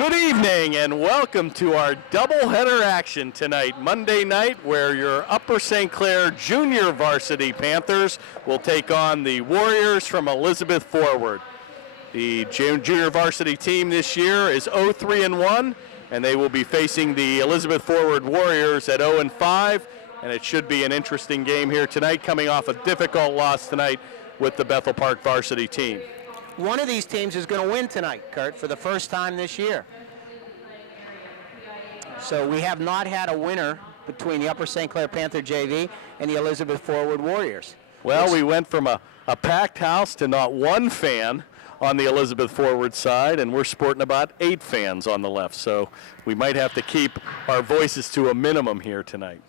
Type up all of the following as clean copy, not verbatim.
Good evening and welcome to our doubleheader action tonight, Monday night, where your Upper St. Clair Junior Varsity Panthers will take on the Warriors from Elizabeth Forward. The Junior Varsity team this year is 0-3-1, and they will be facing the Elizabeth Forward Warriors at 0-5, and it should be an interesting game here tonight, coming off a difficult loss tonight with the Bethel Park varsity team. One of these teams is going to win tonight, Kurt, for the first time this year. So we have not had a winner between the Upper St. Clair Panther JV and the Elizabeth Forward Warriors. Well, we went from a packed house to not one fan on the Elizabeth Forward side, and we're sporting about 8 fans on the left. So we might have to keep our voices to a minimum here tonight.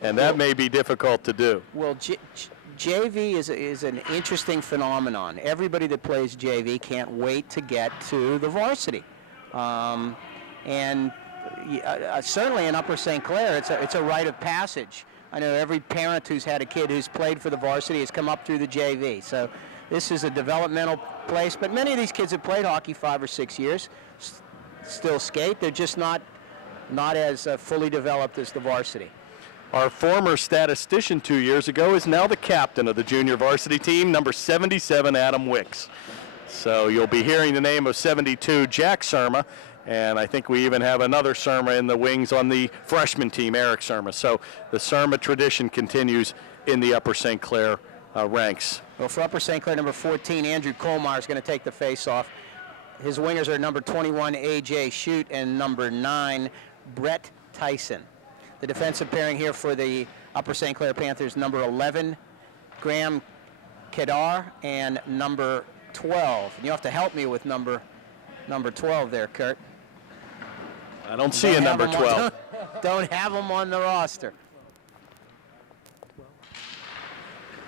And that may be difficult to do. Well, JV is an interesting phenomenon. Everybody that plays JV can't wait to get to the varsity. Certainly in Upper St. Clair, it's a rite of passage. I know every parent who's had a kid who's played for the varsity has come up through the JV. So this is a developmental place, but many of these kids have played hockey 5 or 6 years, still skate. They're just not as fully developed as the varsity. Our former statistician 2 years ago is now the captain of the junior varsity team, number 77, Adam Wicks. So you'll be hearing the name of 72, Jack Surma, and I think we even have another Surma in the wings on the freshman team, Eric Surma. So the Surma tradition continues in the Upper St. Clair ranks. Well, for Upper St. Clair, number 14, Andrew Colmar is going to take the face-off. His wingers are number 21, A.J. Shute, and number 9, Brett Tyson. The defensive pairing here for the Upper St. Clair Panthers, number 11, Graham Kedar, and number 12. And you'll have to help me with number 12 there, Kurt. I don't see a number 12. Don't have him on the roster.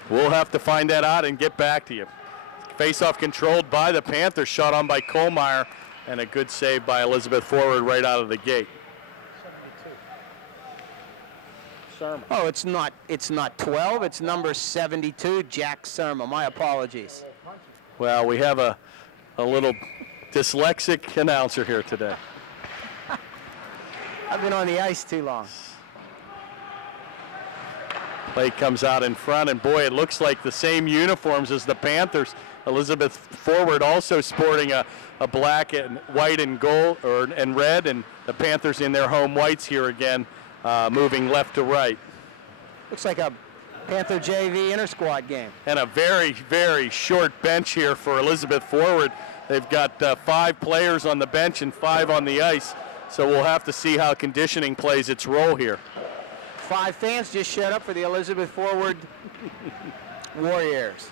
We'll have to find that out and get back to you. Face-off controlled by the Panthers, shot on by Kohlmeyer, and a good save by Elizabeth Forward right out of the gate. Surma. Oh, it's not 12, it's number 72, Jack Surma. My apologies. Well, we have a little dyslexic announcer here today. I've been on the ice too long. Play comes out in front, and boy, it looks like the same uniforms as the Panthers. Elizabeth Forward also sporting a black and white and gold and red, and the Panthers in their home whites here again, moving left to right. Looks like a Panther JV inter-squad game. And a very, very short bench here for Elizabeth Forward. They've got 5 players on the bench and 5 on the ice, so we'll have to see how conditioning plays its role here. 5 fans just showed up for the Elizabeth Forward Warriors.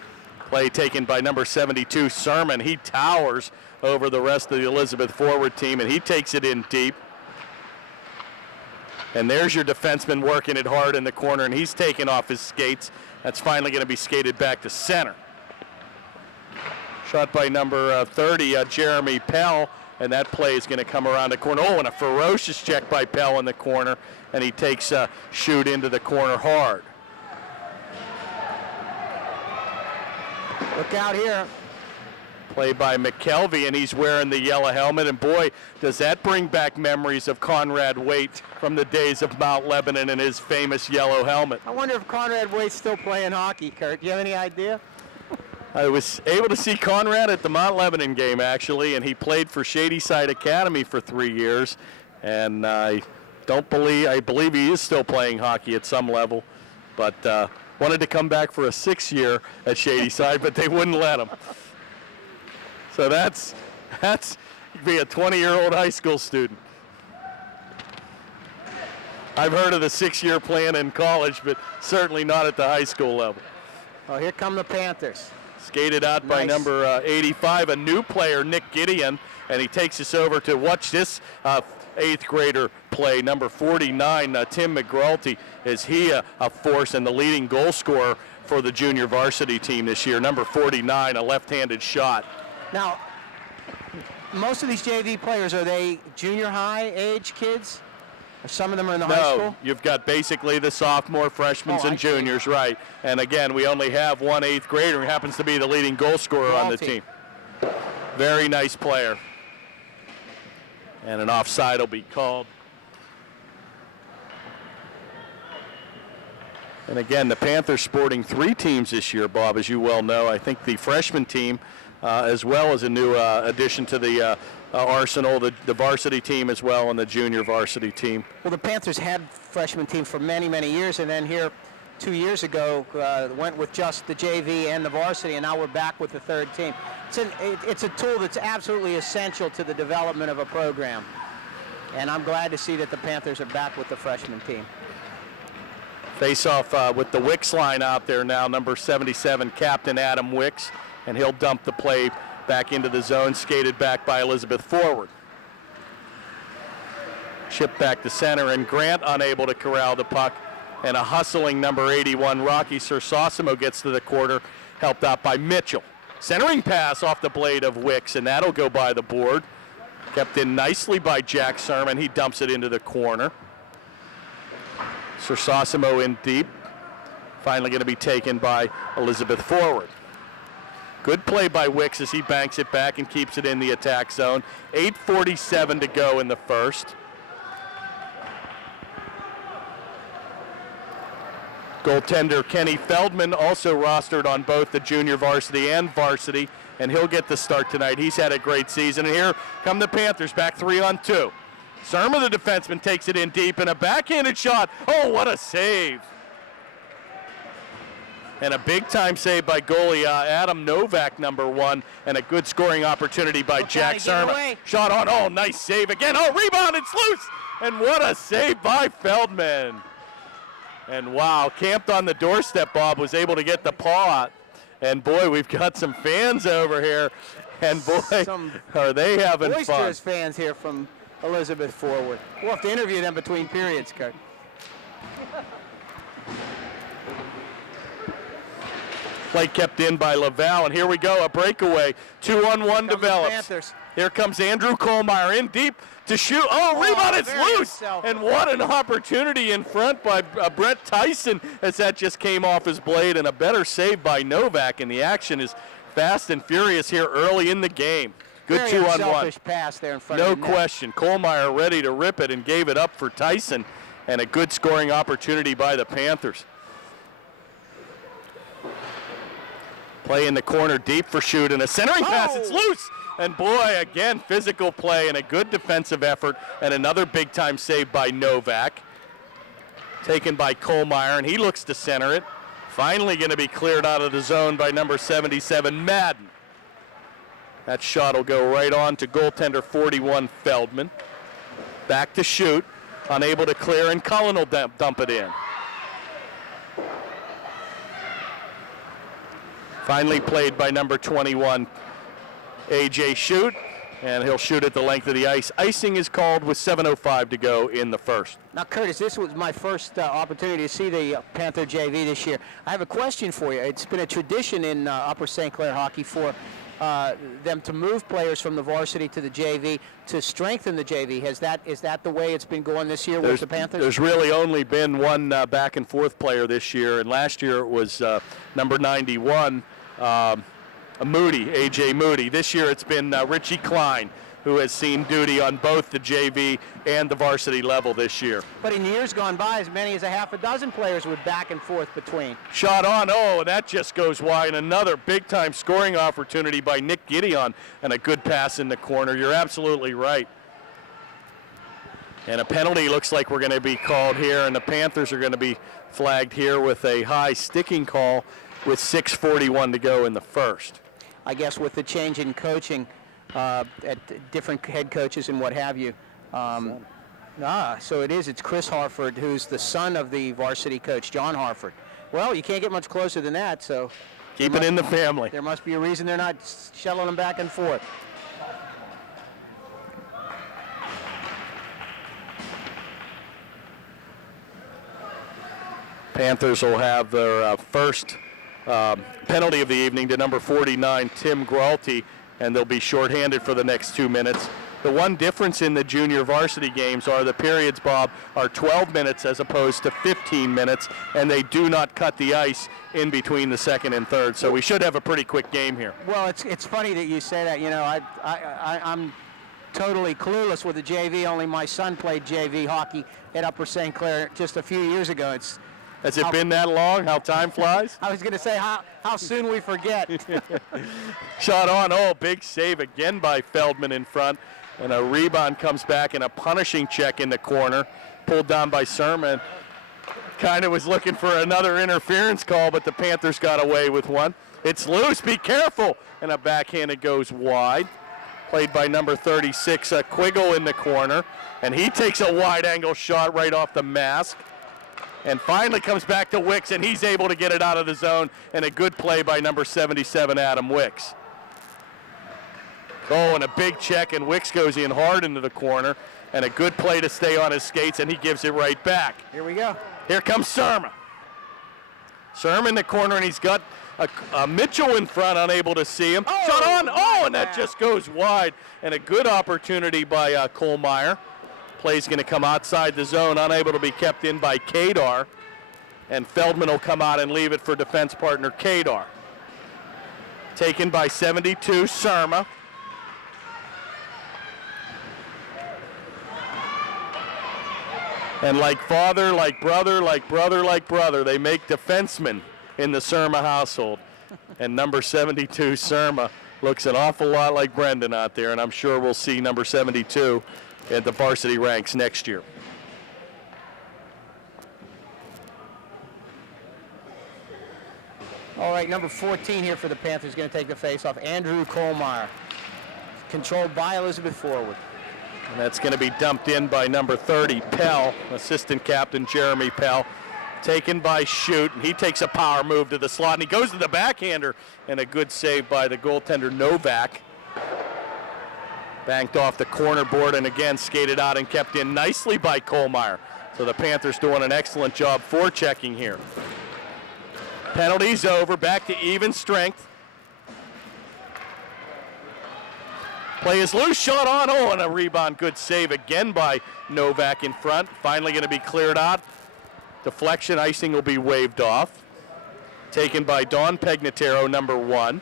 Play taken by number 72, Sermon. He towers over the rest of the Elizabeth Forward team, and he takes it in deep. And there's your defenseman working it hard in the corner, and he's taking off his skates. That's finally going to be skated back to center. Shot by number 30, Jeremy Pell, and that play is going to come around the corner. Oh, and a ferocious check by Pell in the corner, and he takes a shoot into the corner hard. Look out here. Play by McKelvey, and he's wearing the yellow helmet, and boy, does that bring back memories of Conrad Waite from the days of Mount Lebanon and his famous yellow helmet. I wonder if Conrad Waite's still playing hockey, Kurt. Do you have any idea? I was able to see Conrad at the Mount Lebanon game, actually, and he played for Shadyside Academy for 3 years, and I believe he is still playing hockey at some level, but wanted to come back for a 6th year at Shadyside, but they wouldn't let him. So that's be a 20-year-old high school student. I've heard of the 6-year plan in college, but certainly not at the high school level. Oh, here come the Panthers. Skated out by number 85, a new player, Nick Gideon, and he takes us over to watch this 8th grader play. Number 49, Tim McGralty, is he a force and the leading goal scorer for the junior varsity team this year. Number 49, a left-handed shot. Now, most of these JV players, are they junior high age kids? Or some of them are in the high school? No, you've got basically the sophomore, freshmen, and juniors, right. And again, we only have one 8th grader who happens to be the leading goal scorer on the team. Very nice player. And an offside will be called. And again, the Panthers sporting 3 teams this year, Bob, as you well know. I think the freshman team, as well as a new addition to the arsenal, the varsity team as well, and the junior varsity team. Well, the Panthers had freshman team for many, many years, and then here 2 years ago went with just the JV and the varsity, and now we're back with the 3rd team. It's a tool that's absolutely essential to the development of a program, and I'm glad to see that the Panthers are back with the freshman team. Face off with the Wicks line out there now, number 77, Captain Adam Wicks, and he'll dump the play back into the zone, skated back by Elizabeth forward. Chip back to center, and Grant unable to corral the puck, and a hustling number 81, Rocky Sersosimo, gets to the quarter, helped out by Mitchell. Centering pass off the blade of Wicks, and that'll go by the board. Kept in nicely by Jack Sermon. He dumps it into the corner. Sersosimo in deep. Finally going to be taken by Elizabeth forward. Good play by Wicks as he banks it back and keeps it in the attack zone. 8:47 to go in the first. Goaltender Kenny Feldman also rostered on both the junior varsity and varsity, and he'll get the start tonight. He's had a great season, and here come the Panthers back 3-on-2. Serma, the defenseman, takes it in deep, and a backhanded shot. Oh, what a save. And a big-time save by goalie Adam Novak, number 1, and a good scoring opportunity by Jack Serma. Shot on, oh, nice save again. Oh, rebound, it's loose. And what a save by Feldman. And wow, camped on the doorstep, Bob, was able to get the paw out. And boy, we've got some fans over here. And boy, are they having fun. Boisterous fans here from Elizabeth forward. We'll have to interview them between periods, Kurt. Play kept in by Laval, and here we go, a breakaway. 2-on-1 develops. Here comes Andrew Kohlmeyer in deep to shoot. Oh, rebound, it's loose. And what an opportunity in front by Brett Tyson as that just came off his blade, and a better save by Novak, and the action is fast and furious here early in the game. Good 2-on-1. Selfish pass there in front no of the net. question. Kohlmeyer ready to rip it and gave it up for Tyson, and a good scoring opportunity by the Panthers. Play in the corner deep for Shoot, and a centering pass. It's loose. And boy, again, physical play and a good defensive effort, and another big-time save by Novak. Taken by Kohlmeyer, and he looks to center it. Finally going to be cleared out of the zone by number 77, Madden. That shot will go right on to goaltender 41, Feldman. Back to Shoot, unable to clear, and Cullen will dump it in. Finally played by number 21, A.J. Shoot, and he'll shoot at the length of the ice. Icing is called with 7:05 to go in the first. Now, Curtis, this was my first opportunity to see the Panther JV this year. I have a question for you. It's been a tradition in Upper St. Clair hockey for them to move players from the varsity to the JV to strengthen the JV. Is that the way it's been going this year with the Panthers? There's really only been one back and forth player this year, and last year it was number 91, Moody, A.J. Moody. This year it's been Richie Klein, who has seen duty on both the JV and the varsity level this year. But in years gone by, as many as a half a dozen players would back and forth between. Shot on, oh, that just goes wide. Another big-time scoring opportunity by Nick Gideon, and a good pass in the corner. You're absolutely right. And a penalty looks like we're going to be called here, and the Panthers are going to be flagged here with a high sticking call with 6:41 to go in the first. I guess with the change in coaching at different head coaches and what have you. So it is. It's Chris Harford, who's the son of the varsity coach, John Harford. Well, you can't get much closer than that, so. Keep it in the family. There must be a reason they're not shuttling them back and forth. Panthers will have their first penalty of the evening to number 49, Tim Gralty, and they'll be shorthanded for the next 2 minutes. The one difference in the junior varsity games are the periods, Bob, are 12 minutes as opposed to 15 minutes, and they do not cut the ice in between the second and third, so we should have a pretty quick game here. Well, it's funny that you say that. You know, totally clueless with the JV. Only my son played JV hockey at Upper St. Clair just a few years ago. Has it been that long? How time flies? I was going to say how soon we forget. Shot on. Oh, big save again by Feldman in front. And a rebound comes back and a punishing check in the corner. Pulled down by Sermon. Kind of was looking for another interference call, but the Panthers got away with one. It's loose. Be careful. And a backhanded goes wide. Played by number 36, Quiggle in the corner. And he takes a wide-angle shot right off the mask. And finally comes back to Wicks, and he's able to get it out of the zone. And a good play by number 77, Adam Wicks. Oh, and a big check, and Wicks goes in hard into the corner. And a good play to stay on his skates, and he gives it right back. Here we go. Here comes Surma. Surma in the corner, and he's got a Mitchell in front, unable to see him. Oh, shot on. Oh, and that just goes wide. And a good opportunity by Kohlmeyer. Play's going to come outside the zone, unable to be kept in by Kadar. And Feldman will come out and leave it for defense partner Kadar. Taken by 72, Surma. And like father, like brother, like brother, like brother, they make defensemen in the Surma household. And number 72, Surma, looks an awful lot like Brendan out there, and I'm sure we'll see number 72 at the varsity ranks next year. All right, number 14 here for the Panthers going to take the face-off. Andrew Kohlmeyer, controlled by Elizabeth Forward. And that's going to be dumped in by number 30, Pell, assistant captain Jeremy Pell. Taken by Shute, and he takes a power move to the slot, and he goes to the backhander, and a good save by the goaltender Novak. Banked off the corner board, and again skated out and kept in nicely by Kohlmeyer. So the Panthers doing an excellent job forechecking here. Penalties over, back to even strength. Play is loose, shot on, oh, and a rebound, good save again by Novak in front. Finally going to be cleared out. Deflection, icing will be waved off. Taken by Don Pegnataro, number 1.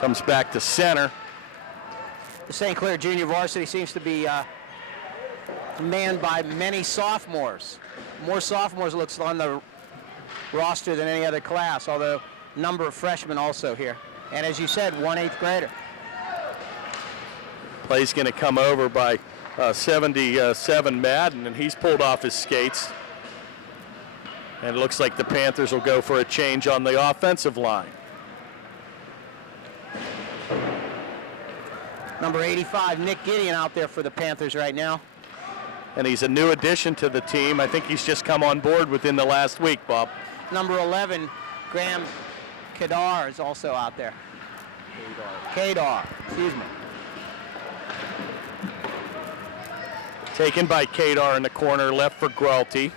Comes back to center. The St. Clair Junior Varsity seems to be manned by many sophomores. More sophomores looks on the roster than any other class, although number of freshmen also here. And as you said, 1 8th grader. Play's going to come over by 77 Madden, and he's pulled off his skates. And it looks like the Panthers will go for a change on the offensive line. Number 85, Nick Gideon out there for the Panthers right now. And he's a new addition to the team. I think he's just come on board within the last week, Bob. Number 11, Graham Kadar is also out there. Kadar, excuse me. Taken by Kadar in the corner, left for Gralty.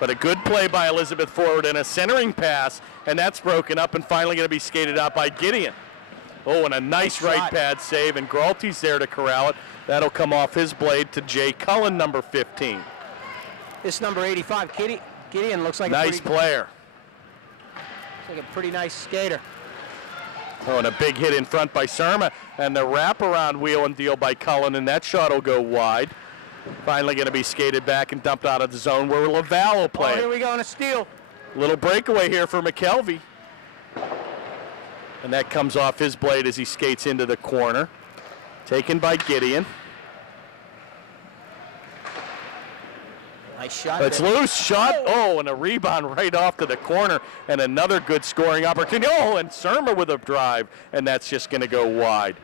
But a good play by Elizabeth Forward and a centering pass, and that's broken up and finally going to be skated out by Gideon. Oh, and a nice right pad save, and Gralty's there to corral it. That'll come off his blade to Jay Cullen, number 15. This number 85, Gideon looks like nice player. Like a pretty nice skater. Oh, and a big hit in front by Surma, and the wraparound wheel and deal by Cullen, and that shot will go wide. Finally going to be skated back and dumped out of the zone where Laval will play. Oh, here we go on a steal. Little breakaway here for McKelvey. And that comes off his blade as he skates into the corner. Taken by Gideon. Nice shot. It's loose shot. Oh, and a rebound right off to the corner. And another good scoring opportunity. Oh, and Surma with a drive. And that's just going to go wide.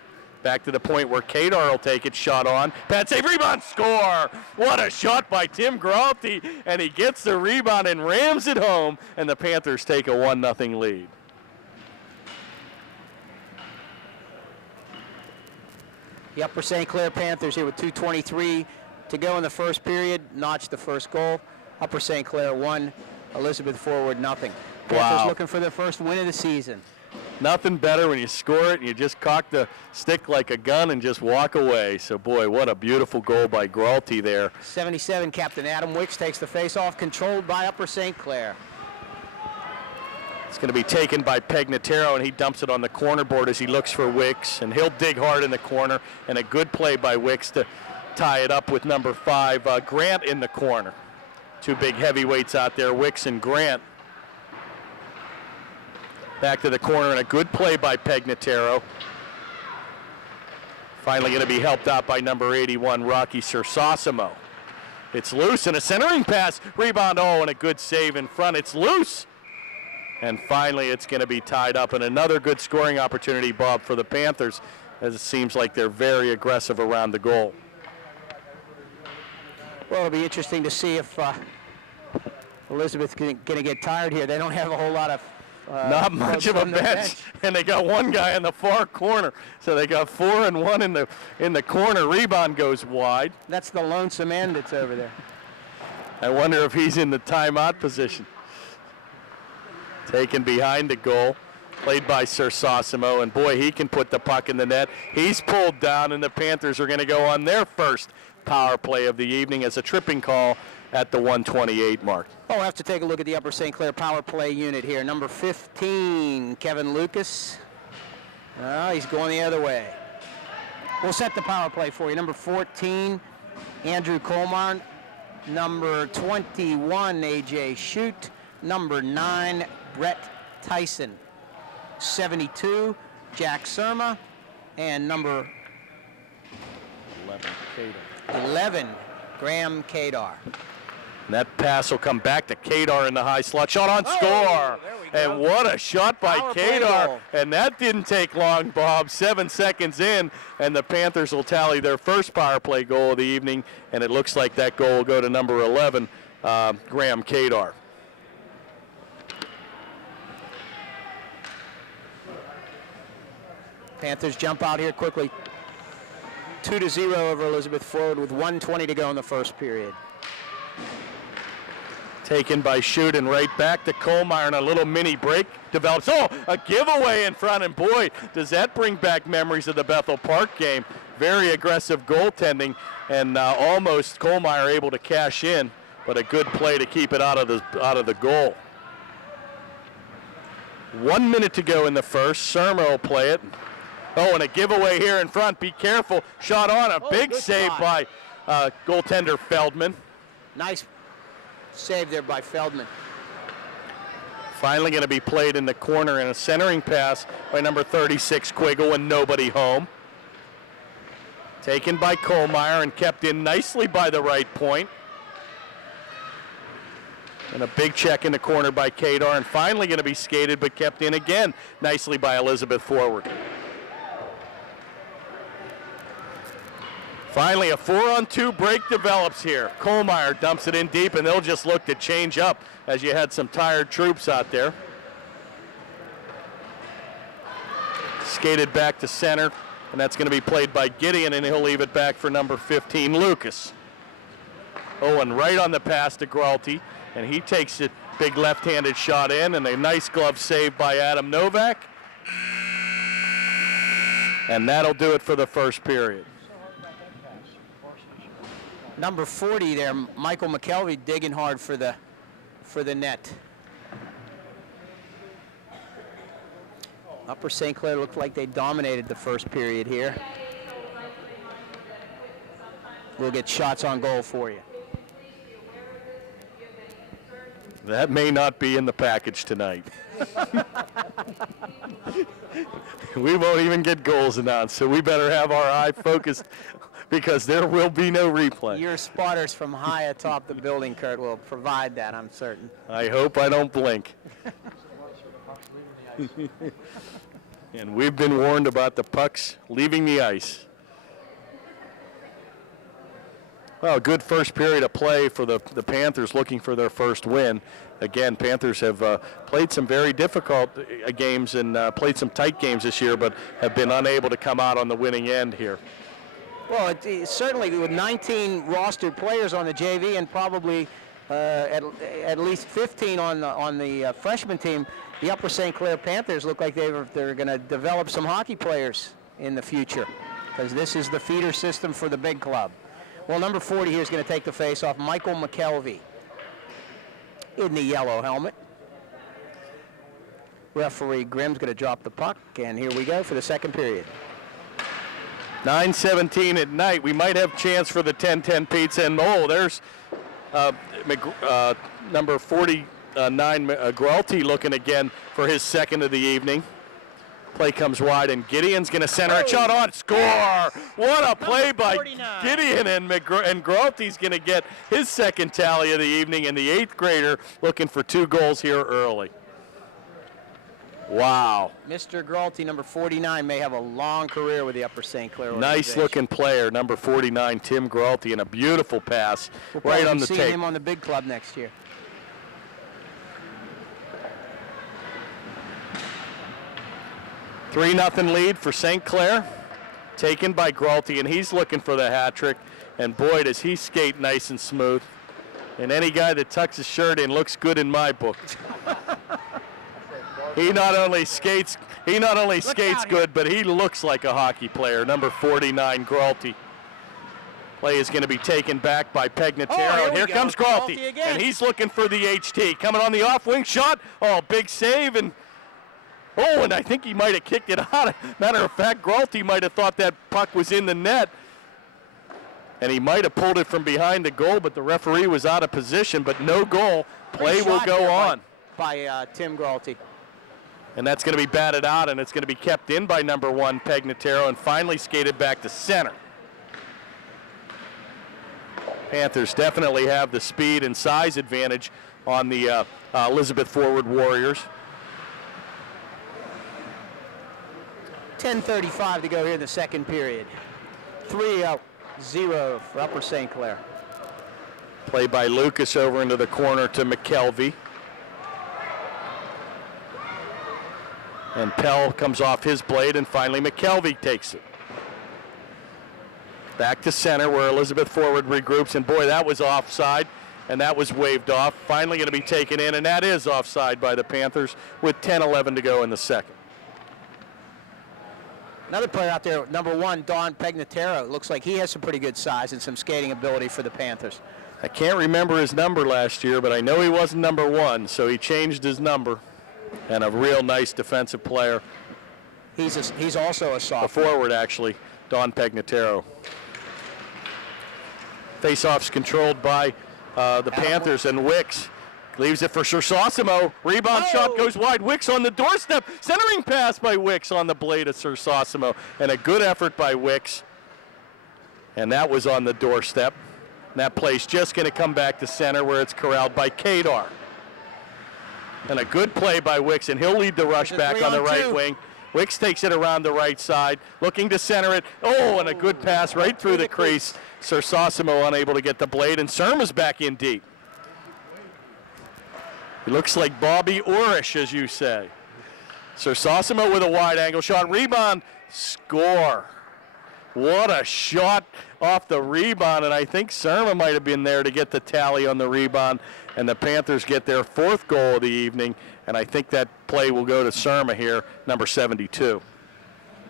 Back to the point where Kadar will take it. Shot on. Pad save, rebound, score. What a shot by Tim Gralty. And he gets the rebound and rams it home. And the Panthers take a 1-0 lead. The Upper St. Clair Panthers here with 2:23 to go in the first period. Notched the first goal. Upper St. Clair 1, Elizabeth Forward 0. Panthers looking for their first win of the season. Nothing better when you score it and you just cock the stick like a gun and just walk away. So, boy, what a beautiful goal by Gralty there. 77, Captain Adam Wicks takes the face-off, controlled by Upper St. Clair. It's going to be taken by Pegnataro, and he dumps it on the corner board as he looks for Wicks, and he'll dig hard in the corner, and a good play by Wicks to tie it up with number 5, Grant in the corner. Two big heavyweights out there, Wicks and Grant. Back to the corner, and a good play by Pegnataro. Finally going to be helped out by number 81, Rocky Sersosimo. It's loose, and a centering pass, rebound, and a good save in front. It's loose. And finally, it's going to be tied up, and another good scoring opportunity, Bob, for the Panthers, as it seems like they're very aggressive around the goal. Well, it'll be interesting to see if Elizabeth's going to get tired here. They don't have a whole lot of not much of a bench, and they got one guy in the far corner. So they got 4 and 1 in the corner. Rebound goes wide. That's the lonesome end that's over there. I wonder if he's in the timeout position. Taken behind the goal, played by Sersosimo, and boy, he can put the puck in the net. He's pulled down, and the Panthers are going to go on their first power play of the evening as a tripping call at the 128 mark. Oh, we'll have to take a look at the Upper St. Clair power play unit here. Number 15, Kevin Lucas. Oh, he's going the other way. We'll set the power play for you. Number 14, Andrew Colmar. Number 21, A.J. Shute. Number 9, Brett Tyson. 72, Jack Surma. And number 11, Graham Kadar. And that pass will come back to Kadar in the high slot. Shot on score. And what a shot by Kadar. And that didn't take long, Bob. 7 seconds in, and the Panthers will tally their first power play goal of the evening. And it looks like that goal will go to number 11, Graham Kadar. Panthers jump out here quickly. 2-0 over Elizabeth Forward with 1:20 to go in the first period. Taken by Shute and right back to Colmar, and a little mini break develops. Oh, a giveaway in front, and boy, does that bring back memories of the Bethel Park game. Very aggressive goaltending, and almost Colmar able to cash in, but a good play to keep it out of the goal. 1 minute to go in the first. Surma will play it. Oh, and a giveaway here in front. Be careful. Shot on. A big save by goaltender Feldman. Nice save there by Feldman. Finally going to be played in the corner, and a centering pass by number 36, Quiggle, and nobody home. Taken by Colmar and kept in nicely by the right point. And a big check in the corner by Kadar, and finally going to be skated but kept in again nicely by Elizabeth Forward. Finally, a 4-on-2 break develops here. Colmar dumps it in deep, and they'll just look to change up as you had some tired troops out there. Skated back to center, and that's going to be played by Gideon, and he'll leave it back for number 15, Lucas. Oh, and right on the pass to Gralty, and he takes it, big left-handed shot in, and a nice glove save by Adam Novak. And that'll do it for the first period. Number 40 there, Michael McKelvey digging hard for the net. Upper St. Clair looked like they dominated the first period here. We'll get shots on goal for you. That may not be in the package tonight. We won't even get goals announced, so we better have our eye focused because there will be no replay. Your spotters from high atop the building, Kurt, will provide that, I'm certain. I hope I don't blink. And we've been warned about the pucks leaving the ice. Well, good first period of play for the Panthers looking for their first win. Again, Panthers have played some very difficult games and played some tight games this year, but have been unable to come out on the winning end here. Well, certainly with 19 rostered players on the JV and probably at least 15 on the freshman team, the Upper St. Clair Panthers look like they're going to develop some hockey players in the future, because this is the feeder system for the big club. Well, number 40 here is going to take the face-off, Michael McKelvey in the yellow helmet. Referee Grimm's going to drop the puck, and here we go for the second period. 9:17 at night. We might have chance for the 10-10 pizza. And there's number 49, Gralty, looking again for his second of the evening. Play comes wide, and Gideon's going to center it. Shot on, score! What a play by 49. Gideon, and Gralty's going to get his second tally of the evening, and the 8th grader looking for 2 goals here early. Wow. Mr. Gralty, number 49, may have a long career with the Upper St. Clair organization. Nice looking player, number 49, Tim Gralty, and a beautiful pass right on the tape. We'll see him on the big club next year. Three 3-0 lead for St. Clair, taken by Gralty, and he's looking for the hat trick. And boy, does he skate nice and smooth. And any guy that tucks his shirt in looks good in my book. He not only skates good, but he looks like a hockey player. Number 49, Gralty. Play is going to be taken back by Pegnataro. Here comes Gralty, and he's looking for the HT. Coming on the off-wing shot. Big save, and I think he might have kicked it out. Matter of fact, Gralty might have thought that puck was in the net, and he might have pulled it from behind the goal, but the referee was out of position, but no goal. Play will go on. By Tim Gralty. And that's going to be batted out, and it's going to be kept in by number 1, Pegnataro, and finally skated back to center. Panthers definitely have the speed and size advantage on the Elizabeth forward Warriors. 10:35 to go here in the second period. 3-0 for Upper St. Clair. Play by Lucas over into the corner to McKelvey. And Pell comes off his blade, and finally McKelvey takes it. Back to center where Elizabeth forward regroups, and boy, that was offside, and that was waved off. Finally going to be taken in, and that is offside by the Panthers with 10:11 to go in the second. Another player out there, number 1, Don Pegnataro. Looks like he has some pretty good size and some skating ability for the Panthers. I can't remember his number last year, but I know he wasn't number 1, so he changed his number. And a real nice defensive player. He's also a sophomore. A forward, actually, Don Pegnataro. Faceoff's controlled by the Panthers, and Wicks leaves it for Sersosimo. Rebound shot goes wide. Wicks on the doorstep. Centering pass by Wicks on the blade of Sersosimo. And a good effort by Wicks. And that was on the doorstep. And that play's just going to come back to center where it's corralled by Kadar. And a good play by Wicks, and he'll lead the rush back on the right wing. Wicks takes it around the right side, looking to center it. And a good pass right through the crease. Sersosimo unable to get the blade, and Surma's back in deep. He looks like Bobby Orish, as you say. Sersosimo with a wide angle shot. Rebound, score. What a shot off the rebound, and I think Surma might have been there to get the tally on the rebound, and the Panthers get their 4th goal of the evening, and I think that play will go to Surma here, number 72.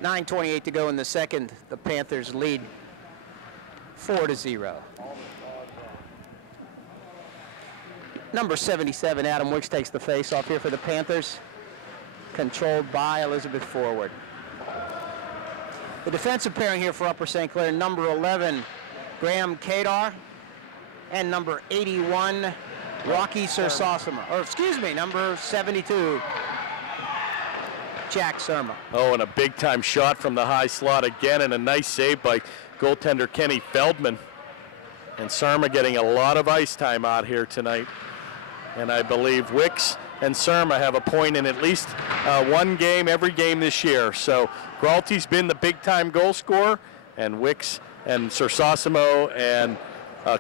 9:28 to go in the second. The Panthers lead 4-0. Number 77, Adam Wicks, takes the face-off here for the Panthers, controlled by Elizabeth forward. The defensive pairing here for Upper St. Clair, number 11, Graham Kadar, and number 81, Rocky Sersosimo. Number 72, Jack Surma. And a big-time shot from the high slot again, and a nice save by goaltender Kenny Feldman. And Surma getting a lot of ice time out here tonight. And I believe Wicks and Surma have a point in at least one game every game this year. So Gralty's been the big-time goal scorer, and Wicks and Sersosimo and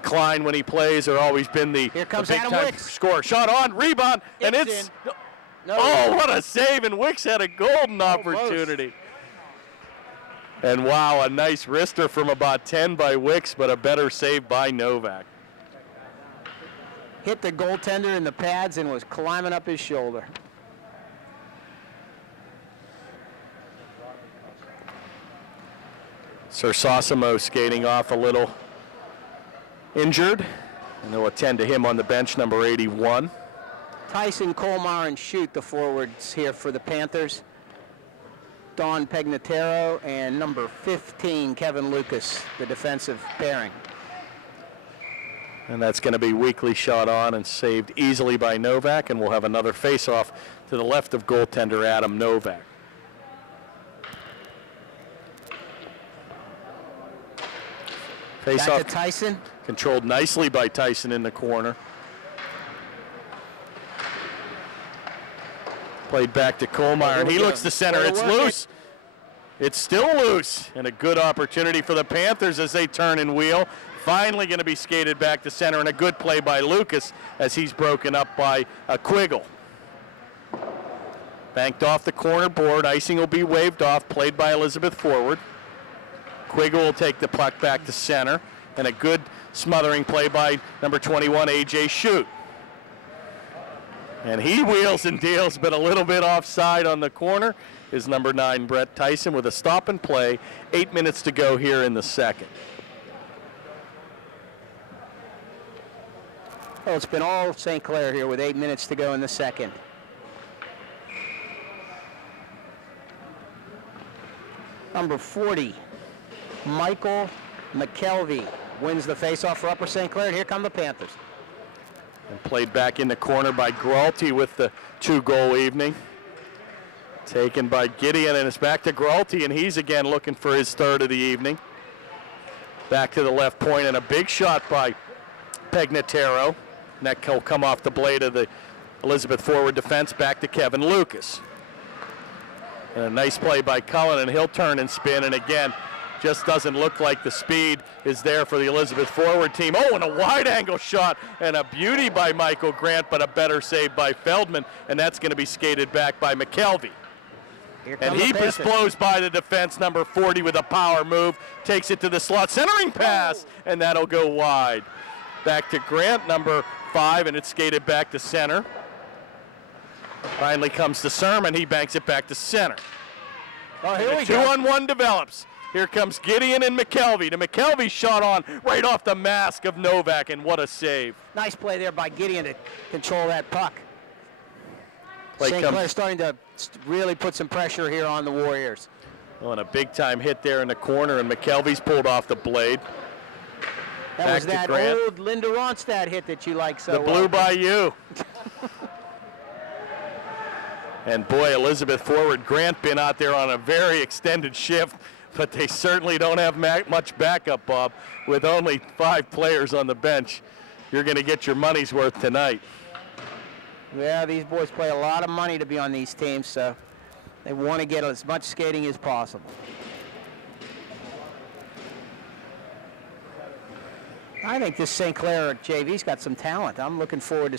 Klein, when he plays, have always been the big-time scorer. Shot on, rebound, and it's what a save, and Wicks had a golden opportunity. And wow, a nice wrister from about 10 by Wicks, but a better save by Novak. Hit the goaltender in the pads and was climbing up his shoulder. Sersosimo skating off a little injured, and they'll attend to him on the bench, number 81. Tyson, Colmar, and Shoot, the forwards here for the Panthers. Don Pegnataro and number 15, Kevin Lucas, the defensive pairing. And that's going to be weakly shot on and saved easily by Novak, and we'll have another face-off to the left of goaltender Adam Novak. Face-off Back to Tyson. controlled nicely by Tyson in the corner. Played back to Colmar, and he looks to center. It's loose. It's still loose, and a good opportunity for the Panthers as they turn and wheel. Finally going to be skated back to center, and a good play by Lucas as he's broken up by Quiggle. Banked off the corner board. Icing will be waved off, played by Elizabeth forward. Quiggle will take the puck back to center, and a good smothering play by number 21, A.J. Shoot. And he wheels and deals, but a little bit offside on the corner is number 9, Brett Tyson, with a stop and play. 8 minutes to go here in the second. Well, it's been all St. Clair here with 8 minutes to go in the second. Number 40, Michael McKelvey wins the faceoff for Upper St. Clair, and here come the Panthers. And played back in the corner by Gralty with the 2-goal evening. Taken by Gideon, and it's back to Gralty, and he's again looking for his third of the evening. Back to the left point, and a big shot by Pegnataro. And that will come off the blade of the Elizabeth forward defense, back to Kevin Lucas. And a nice play by Cullen, and he'll turn and spin, and again, just doesn't look like the speed is there for the Elizabeth forward team. Oh, and a wide-angle shot, and a beauty by Michael Grant, but a better save by Feldman, and that's going to be skated back by McKelvey. And he blows by the defense, number 40, with a power move, takes it to the slot, centering pass, and that'll go wide. Back to Grant, number 5, and it's skated back to center. Finally comes to Sermon, he banks it back to center. Oh, here we go. 2-on-1 develops. Here comes Gideon and McKelvey. The McKelvey shot on right off the mask of Novak, and what a save. Nice play there by Gideon to control that puck. Play St. Clair starting to really put some pressure here on the Warriors. Oh, and a big-time hit there in the corner, and McKelvey's pulled off the blade. That Back was that Grant. old Linda Ronstadt hit that you like so well. The blue by you. And boy, Elizabeth forward, Grant been out there on a very extended shift, but they certainly don't have much backup, Bob. With only 5 players on the bench, you're going to get your money's worth tonight. Yeah, these boys play a lot of money to be on these teams, so they want to get as much skating as possible. I think this St. Clair JV's got some talent. I'm looking forward to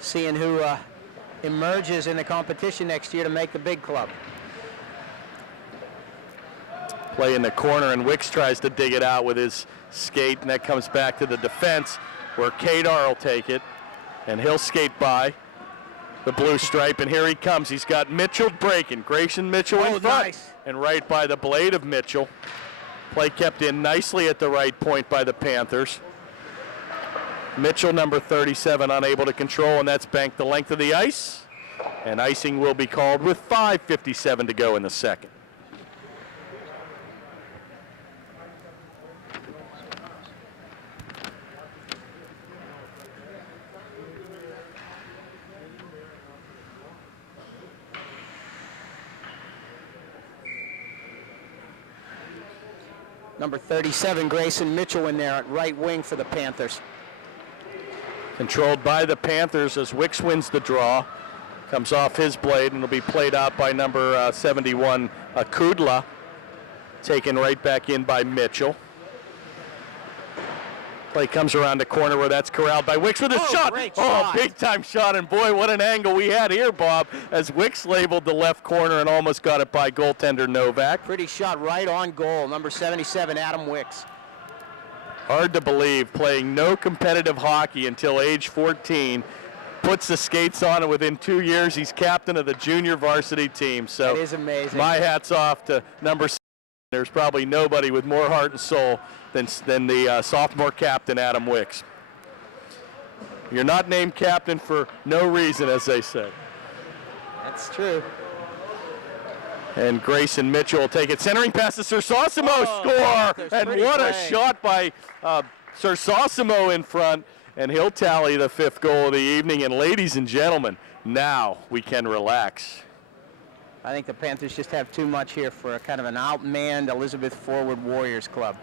seeing who emerges in the competition next year to make the big club. Play in the corner, and Wicks tries to dig it out with his skate, and that comes back to the defense where Kadar will take it, and he'll skate by the blue stripe, and here he comes. He's got Mitchell breaking. Grayson Mitchell in front, nice. And right by the blade of Mitchell. Play kept in nicely at the right point by the Panthers. Mitchell, number 37, unable to control, and that's banked the length of the ice. And icing will be called with 5:57 to go in the second. Number 37, Grayson Mitchell in there at right wing for the Panthers. Controlled by the Panthers as Wicks wins the draw. Comes off his blade, and will be played out by number 71, Kudla. Taken right back in by Mitchell. Play comes around the corner where that's corralled by Wicks with a shot. Oh, big-time shot, and boy, what an angle we had here, Bob, as Wicks labeled the left corner and almost got it by goaltender Novak. Pretty shot right on goal, number 77, Adam Wicks. Hard to believe, playing no competitive hockey until age 14, puts the skates on, and within 2 years, he's captain of the junior varsity team. So that is amazing. My hat's off to number 7. There's probably nobody with more heart and soul than the sophomore captain, Adam Wicks. You're not named captain for no reason, as they say. That's true. And Grayson Mitchell will take it. Centering pass to Sersosimo, score! And what a shot by Sersosimo in front. And he'll tally the 5th goal of the evening. And ladies and gentlemen, now we can relax. I think the Panthers just have too much here for a kind of an outmanned Elizabeth Forward Warriors club.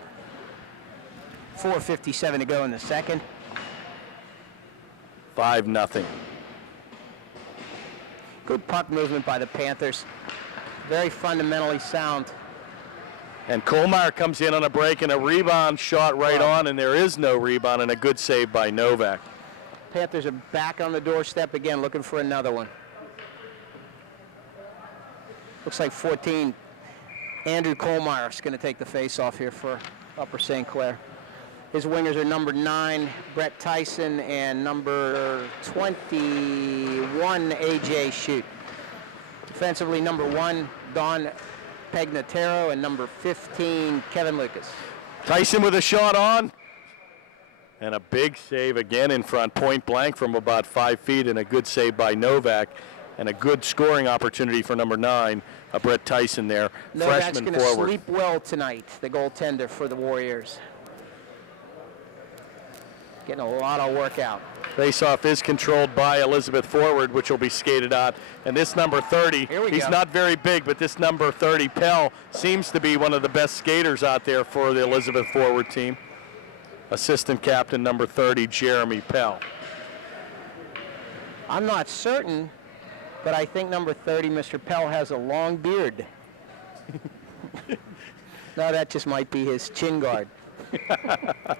4:57 to go in the second. 5-0. Good puck movement by the Panthers. Very fundamentally sound. And Kohlmeyer comes in on a break and a rebound shot right on, and there is no rebound, and a good save by Novak. Panthers are back on the doorstep again, looking for another one. Looks like 14. Andrew Kohlmeyer is going to take the face-off here for Upper St. Clair. His wingers are number 9, Brett Tyson, and number 21, A.J. Shute. Defensively, number 1, Don Pagnataro, and number 15, Kevin Lucas. Tyson with a shot on. And a big save again in front, point blank from about 5 feet, and a good save by Novak. And a good scoring opportunity for number 9, Brett Tyson there, Novak's freshman going to forward. sleep well tonight, the goaltender for the Warriors. Getting a lot of work out. Face-off is controlled by Elizabeth Forward, which will be skated out. And this number 30, he's not very big, but this number 30, Pell, seems to be one of the best skaters out there for the Elizabeth Forward team. Assistant captain number 30, Jeremy Pell. I'm not certain, but I think number 30, Mr. Pell, has a long beard. No, that just might be his chin guard. I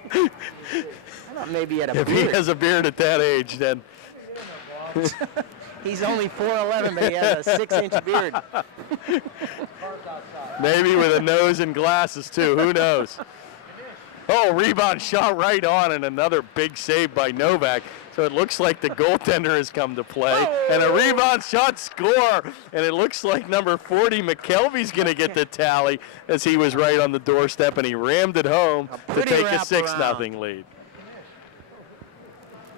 thought maybe he had a If beard. he has a beard at that age, then He's only 4'11", but he has a 6-inch beard. maybe with a nose and glasses too, who knows? Oh, rebound shot right on, and another big save by Novak. So it looks like the goaltender has come to play. And a rebound shot, score. And it looks like number 40, McKelvey's going to get the tally, as he was right on the doorstep, and he rammed it home to take a 6-0 lead.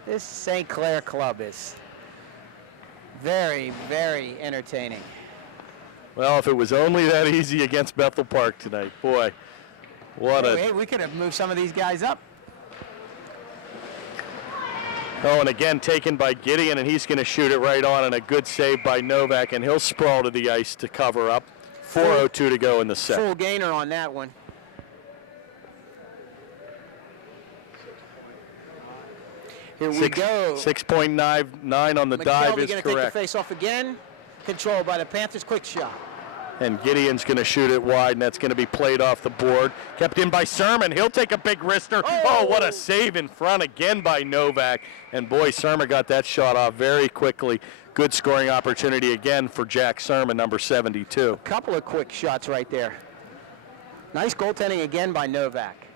This St. Clair club is very, very entertaining. Well, if it was only that easy against Bethel Park tonight, boy, what a... Hey, we could have moved some of these guys up. Oh, and again taken by Gideon, and he's going to shoot it right on, and a good save by Novak, and he'll sprawl to the ice to cover up. 4:02 to go in the second. Full gainer on that one. Here we go. 6.99 on the dive is going to take correct. the face-off again. Controlled by the Panthers. Quick shot. And Gideon's going to shoot it wide, and that's going to be played off the board. Kept in by Sermon. He'll take a big wrister. Oh, what a save in front again by Novak. And boy, Sermon got that shot off very quickly. Good scoring opportunity again for Jack Sermon, number 72. A couple of quick shots right there. Nice goaltending again by Novak.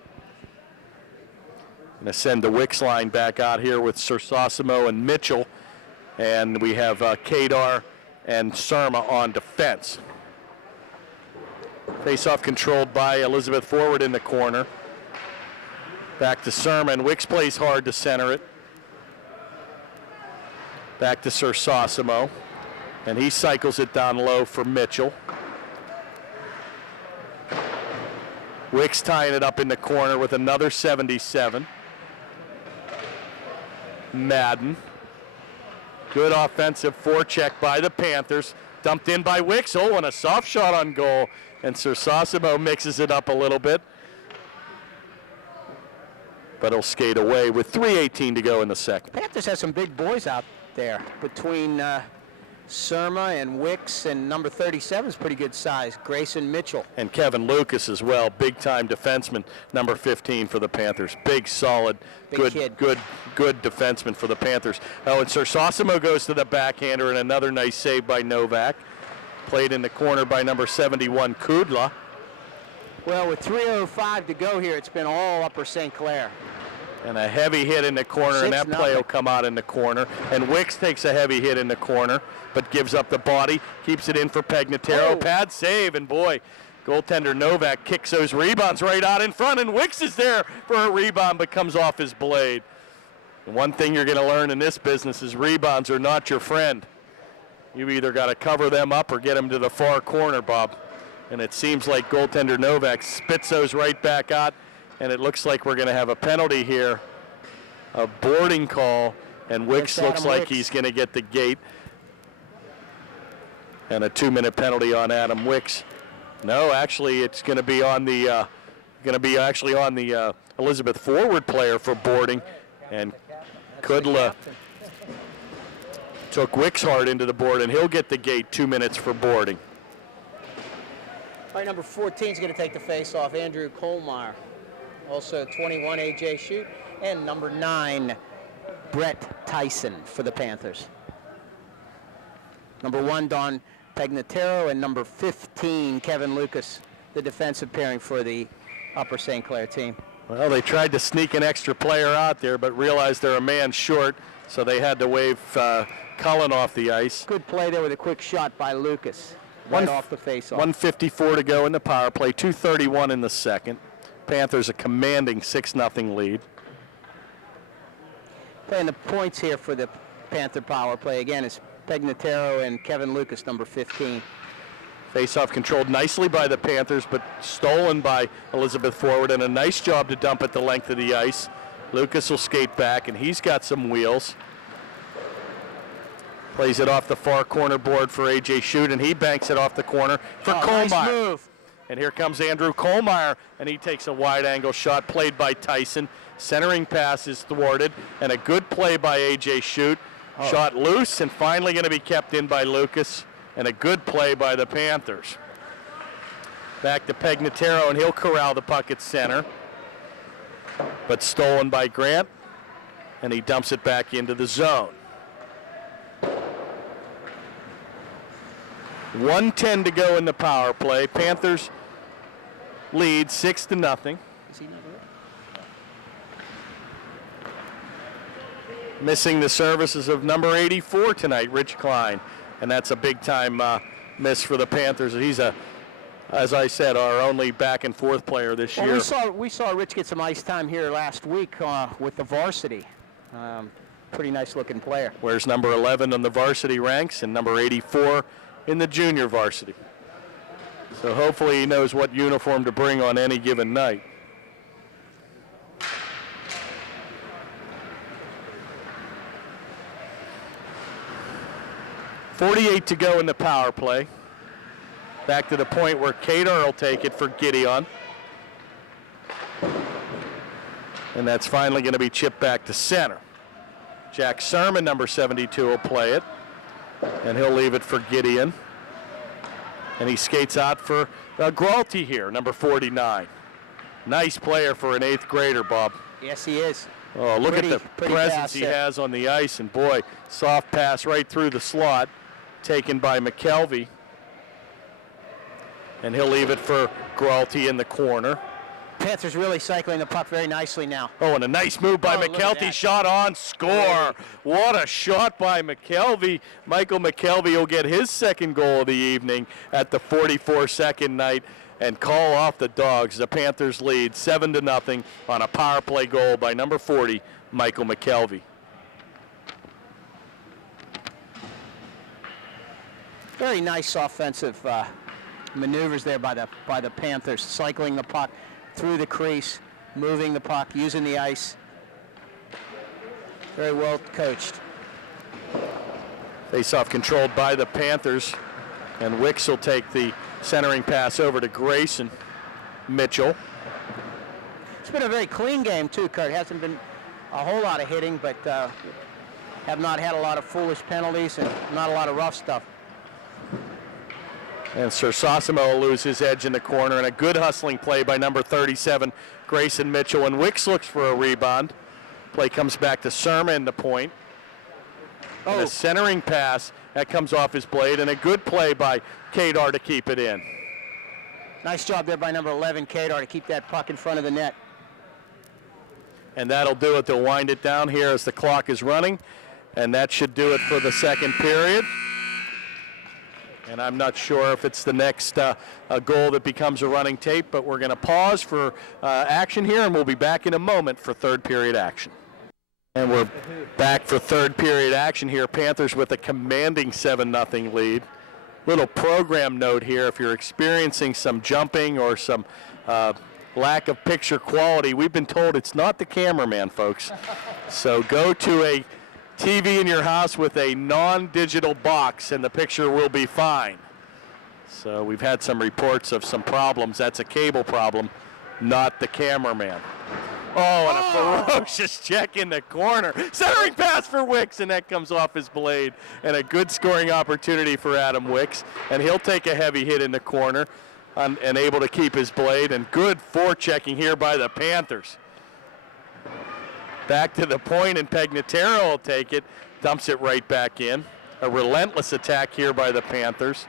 Going to send the Wicks line back out here with Sersosimo and Mitchell. And we have Kadar and Surma on defense. Face-off controlled by Elizabeth Forward in the corner. Back to Sermon. Wicks plays hard to center it. Back to Sersosimo. And he cycles it down low for Mitchell. Wicks tying it up in the corner with another 77. Madden. Good offensive forecheck by the Panthers. Dumped in by Wicks. Oh, and a soft shot on goal. And Sersosimo mixes it up a little bit. But he'll skate away with 3:18 to go in the second. Panthers have some big boys out there between Surma and Wicks, and number 37 is pretty good size, Grayson Mitchell. And Kevin Lucas as well, big-time defenseman, number 15 for the Panthers. Big, solid, good defenseman for the Panthers. Oh, and Sersosimo goes to the backhander, and another nice save by Novak. Played in the corner by number 71, Kudla. Well, with 3:05 to go here, it's been all Upper St. Clair. And a heavy hit in the corner, and that play will come out in the corner. And Wicks takes a heavy hit in the corner, but gives up the body, keeps it in for Pagnataro. Pad save, and boy, goaltender Novak kicks those rebounds right out in front, and Wicks is there for a rebound, but comes off his blade. One thing you're going to learn in this business is rebounds are not your friend. You've either got to cover them up or get them to the far corner, Bob. And it seems like goaltender Novak spits those right back out, and it looks like we're going to have a penalty here, a boarding call, and Wicks looks like he's going to get the gate. And a 2-minute penalty on Adam Wicks. No, actually, it's going to be on the Elizabeth forward player for boarding, and Kudla took Wicks hard into the board, and he'll get the gate. 2 minutes for boarding. All right, number 14 is going to take the face-off, Andrew Colmeyer. Also 21, A.J. Shute, and number 9, Brett Tyson for the Panthers. Number 1, Don Pegnataro, and number 15, Kevin Lucas, the defensive pairing for the Upper St. Clair team. Well, they tried to sneak an extra player out there, but realized they're a man short, so they had to wave Cullen off the ice. Good play there with a quick shot by Lucas, right off the face-off. 1:54 to go in the power play, 2:31 in the second. Panthers a commanding 6-0 lead. Playing the points here for the Panther power play again is Pegnataro and Kevin Lucas, number 15. Face-off controlled nicely by the Panthers, but stolen by Elizabeth forward, and a nice job to dump at the length of the ice. Lucas will skate back, and he's got some wheels. Plays it off the far corner board for A.J. Shute, and he banks it off the corner for Colmeyer. Nice move. And here comes Andrew Colmeyer, and he takes a wide-angle shot played by Tyson. Centering pass is thwarted, and a good play by A.J. Shute. Shot loose, and finally going to be kept in by Lucas. And a good play by the Panthers. Back to Pegnataro, and he'll corral the puck at center. But stolen by Grant, and he dumps it back into the zone. 1:10 to go in the power play. Panthers lead 6-0. Missing the services of number 84 tonight, Rich Klein. And that's a big-time miss for the Panthers. He's as I said, our only back-and-forth player this year. We saw Rich get some ice time here last week with the varsity. Pretty nice-looking player. Wears number 11 on the varsity ranks and number 84 in the junior varsity. So hopefully he knows what uniform to bring on any given night. .48 to go in the power play. Back to the point where Kadar will take it for Gideon. And that's finally going to be chipped back to center. Jack Sermon, number 72, will play it. And he'll leave it for Gideon. And he skates out for Gralty here, number 49. Nice player for an 8th grader, Bob. Yes, he is. Oh, look at the presence he has on the ice. And boy, soft pass right through the slot. Taken by McKelvey. And he'll leave it for Gralty in the corner. Panthers really cycling the puck very nicely now. Oh, and a nice move by McKelvey. Shot on, score. What a shot by McKelvey. Michael McKelvey will get his second goal of the evening at the 44-second night and call off the Dogs. The Panthers lead 7-0 on a power play goal by number 40, Michael McKelvey. Very nice offensive maneuvers there by the Panthers, cycling the puck through the crease, moving the puck, using the ice. Very well coached. Face-off controlled by the Panthers, and Wicks will take the centering pass over to Grayson Mitchell. It's been a very clean game too, Kurt. Hasn't been a whole lot of hitting, but have not had a lot of foolish penalties and not a lot of rough stuff. And Sir Sosimo will lose his edge in the corner, and a good hustling play by number 37, Grayson Mitchell. And Wicks looks for a rebound. Play comes back to Sermon, the point. And a centering pass that comes off his blade, and a good play by Kadar to keep it in. Nice job there by number 11, Kadar, to keep that puck in front of the net. And that'll do it. They'll wind it down here as the clock is running, and that should do it for the second period. And I'm not sure if it's the next goal that becomes a running tape, but we're going to pause for action here, and we'll be back in a moment for third period action. And we're back for third period action here. Panthers with a commanding 7-0 lead. Little program note here, if you're experiencing some jumping or some lack of picture quality, we've been told it's not the cameraman, folks. So go to a TV in your house with a non-digital box and the picture will be fine. So we've had some reports of some problems. That's a cable problem, not the cameraman. Oh, and a ferocious check in the corner. Centering pass for Wicks, and that comes off his blade. And a good scoring opportunity for Adam Wicks. And he'll take a heavy hit in the corner and able to keep his blade. And good forechecking here by the Panthers. Back to the point, and Pegnataro will take it. Dumps it right back in. A relentless attack here by the Panthers.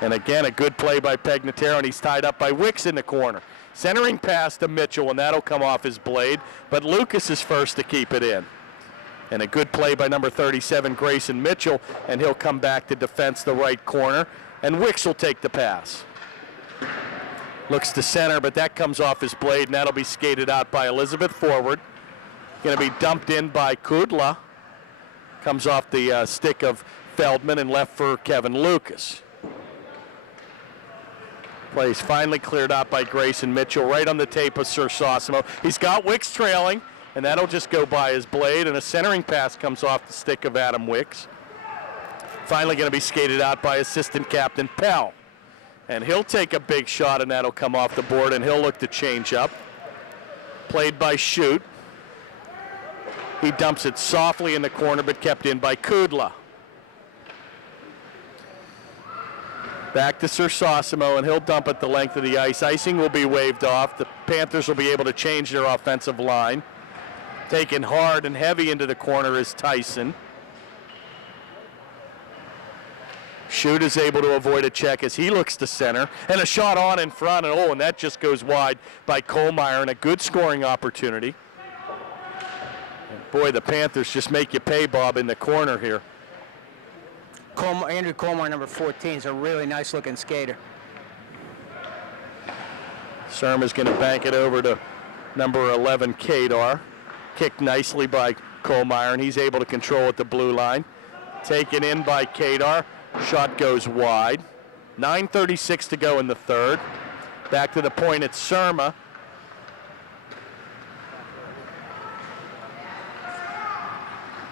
And again, a good play by Pegnataro, and he's tied up by Wicks in the corner. Centering pass to Mitchell, and that'll come off his blade, but Lucas is first to keep it in. And a good play by number 37, Grayson Mitchell, and he'll come back to defense the right corner, and Wicks will take the pass. Looks to center, but that comes off his blade, and that'll be skated out by Elizabeth forward. Going to be dumped in by Kudla. Comes off the stick of Feldman and left for Kevin Lucas. Plays finally cleared out by Grayson Mitchell, right on the tape of Sir Sosimo. He's got Wicks trailing, and that'll just go by his blade, and a centering pass comes off the stick of Adam Wicks. Finally going to be skated out by assistant captain Pell. And he'll take a big shot, and that'll come off the board, and he'll look to change up. Played by Shute. He dumps it softly in the corner, but kept in by Kudla. Back to Sir Sosimo, and he'll dump it the length of the ice. Icing will be waved off. The Panthers will be able to change their offensive line. Taken hard and heavy into the corner is Tyson. Shute is able to avoid a check as he looks to center. And a shot on in front, and that just goes wide by Kohlmeyer, and a good scoring opportunity. And boy, the Panthers just make you pay, Bob, in the corner here. Andrew Kohlmeyer, number 14, is a really nice-looking skater. Serma's going to bank it over to number 11, Kadar. Kicked nicely by Kohlmeyer, and he's able to control at the blue line. Taken in by Kadar. Shot goes wide. 9:36 to go in the third. Back to the point, it's Serma.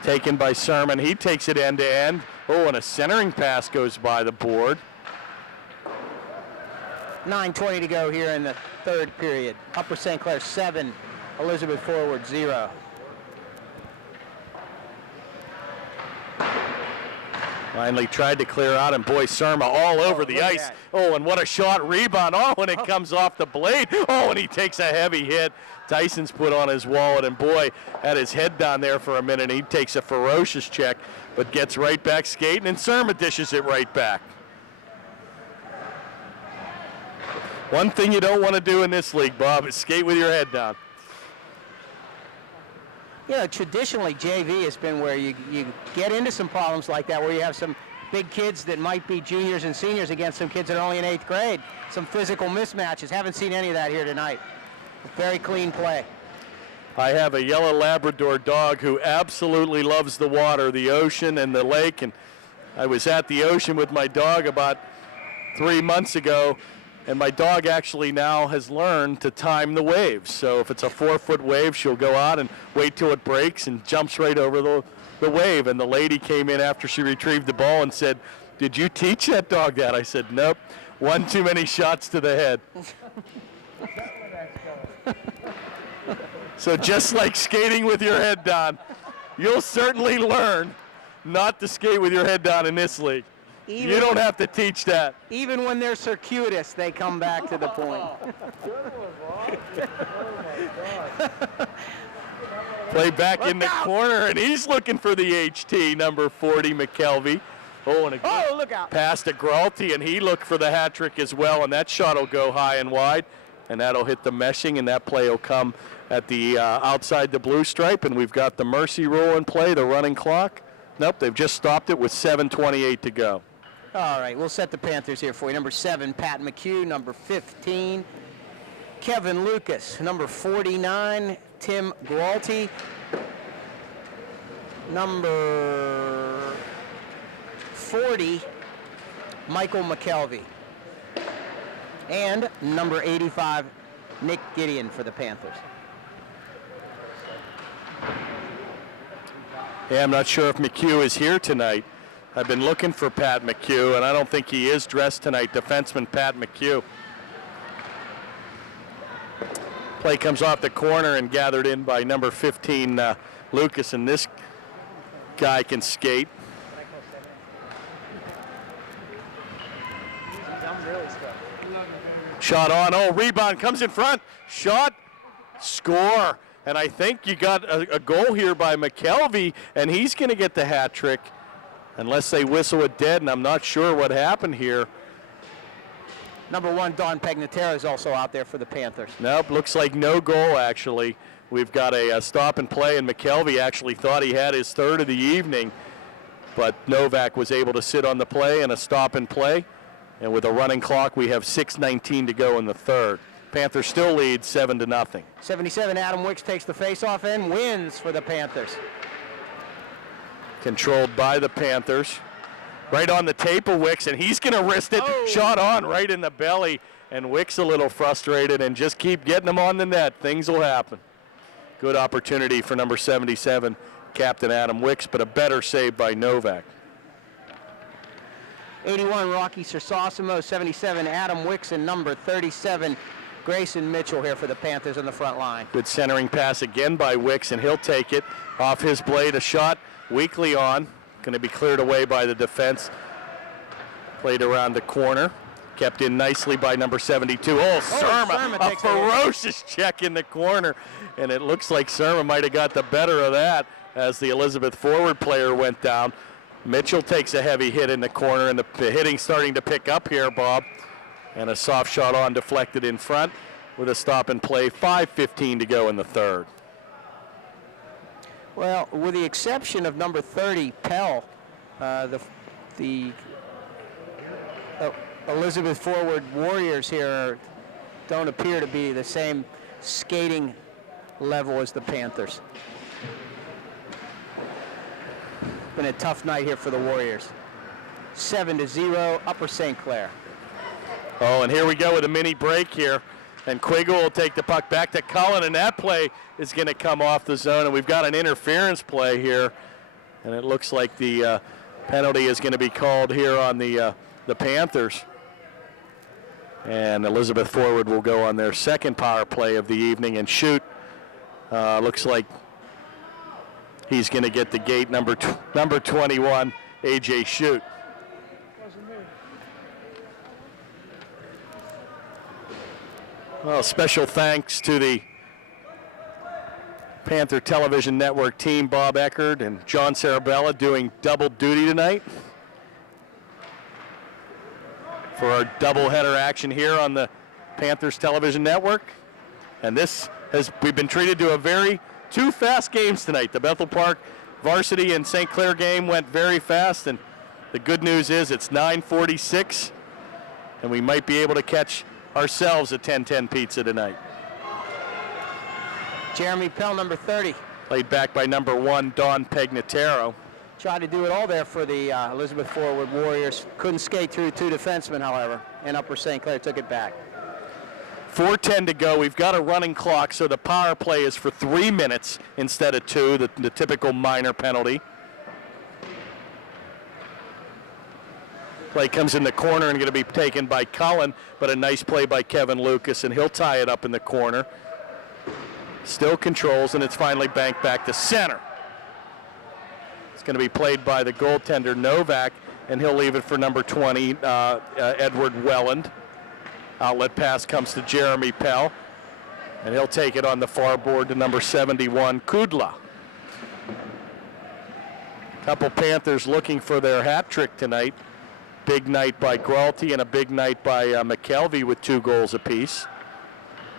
Taken by Sermon. He takes it end to end. Oh, and a centering pass goes by the board. 9:20 to go here in the third period. Upper St. Clair 7, Elizabeth forward 0. Finally tried to clear out, and boy, Serma all over the ice. Oh, and what a shot, rebound. Oh, and it comes off the blade. Oh, and he takes a heavy hit. Tyson's put on his wallet, and boy, had his head down there for a minute. He takes a ferocious check, but gets right back skating, and Serma dishes it right back. One thing you don't want to do in this league, Bob, is skate with your head down. You know, traditionally, JV has been where you get into some problems like that, where you have some big kids that might be juniors and seniors against some kids that are only in 8th grade. Some physical mismatches. Haven't seen any of that here tonight. Very clean play. I have a yellow Labrador dog who absolutely loves the water, the ocean, and the lake. And I was at the ocean with my dog about 3 months ago, and my dog actually now has learned to time the waves. So if it's a 4-foot wave, she'll go out and wait till it breaks and jumps right over the wave. And the lady came in after she retrieved the ball and said, "Did you teach that dog that?" I said, "Nope, one too many shots to the head." So just like skating with your head down, you'll certainly learn not to skate with your head down in this league. You don't have to teach that. Even when they're circuitous, they come back to the point. Play back in the corner, and he's looking for the HT, number 40, McKelvey. Oh, and a look out. Pass to Gralty, and he looked for the hat trick as well, and that shot will go high and wide, and that'll hit the meshing, and that play will come at the outside the blue stripe, and we've got the mercy rule in play, the running clock. Nope, they've just stopped it with 7:28 to go. All right, we'll set the Panthers here for you. Number 7, Pat McHugh. Number 15, Kevin Lucas. Number 49, Tim Gralty. Number 40, Michael McKelvey. And number 85, Nick Gideon for the Panthers. Yeah, I'm not sure if McHugh is here tonight. I've been looking for Pat McHugh, and I don't think he is dressed tonight, defenseman Pat McHugh. Play comes off the corner and gathered in by number 15, Lucas, and this guy can skate. Shot on, oh, rebound, comes in front, shot, score. And I think you got a goal here by McKelvey, and he's going to get the hat trick unless they whistle it dead, and I'm not sure what happened here. Number 1, Don Pegnatera is also out there for the Panthers. Nope, looks like no goal, actually. We've got a stop and play, and McKelvey actually thought he had his third of the evening, but Novak was able to sit on the play and a stop and play. And with a running clock, we have 6:19 to go in the third. Panthers still lead 7-0. 77, Adam Wicks takes the faceoff and wins for the Panthers. Controlled by the Panthers. Right on the tape of Wicks, and he's going to wrist it. Oh. Shot on right in the belly, and Wicks a little frustrated, and just keep getting him on the net. Things will happen. Good opportunity for number 77, Captain Adam Wicks, but a better save by Novak. 81, Rocky Sersosimo. 77, Adam Wicks, and number 37, Grayson Mitchell here for the Panthers on the front line. Good centering pass again by Wicks, and he'll take it off his blade. A shot weakly on. Going to be cleared away by the defense. Played around the corner. Kept in nicely by number 72. Oh, Surma, a ferocious check in the corner. And it looks like Surma might have got the better of that as the Elizabeth forward player went down. Mitchell takes a heavy hit in the corner, and the hitting starting to pick up here, Bob. And a soft shot on deflected in front with a stop and play. 5:15 to go in the third. Well, with the exception of number 30, Pell, the Elizabeth forward Warriors here don't appear to be the same skating level as the Panthers. Been a tough night here for the Warriors. 7-0, Upper St. Clair. Oh, and here we go with a mini break here. And Quiggle will take the puck back to Cullen, and that play is going to come off the zone. And we've got an interference play here. And it looks like the penalty is going to be called here on the Panthers. And Elizabeth forward will go on their second power play of the evening and shoot. Looks like he's going to get the gate, number 21, A.J. Shoot. Well, special thanks to the Panther Television Network team, Bob Eckert and John Sarabella, doing double duty tonight for our doubleheader action here on the Panthers Television Network. And we've been treated to two fast games tonight. The Bethel Park varsity and St. Clair game went very fast, and the good news is it's 9:46, and we might be able to catch ourselves a 10-10 pizza tonight. Jeremy Pell, number 30. Played back by number 1, Don Pegnataro. Tried to do it all there for the Elizabeth forward Warriors. Couldn't skate through 2 defensemen, however, and Upper St. Clair took it back. 4:10 to go. We've got a running clock, so the power play is for 3 minutes instead of 2, the typical minor penalty. Play comes in the corner and going to be taken by Cullen, but a nice play by Kevin Lucas, and he'll tie it up in the corner. Still controls, and it's finally banked back to center. It's going to be played by the goaltender Novak, and he'll leave it for number 20, Edward Welland. Outlet pass comes to Jeremy Pell, and he'll take it on the far board to number 71, Kudla. Couple Panthers looking for their hat trick tonight. Big night by Gralty and a big night by McKelvey with 2 goals apiece.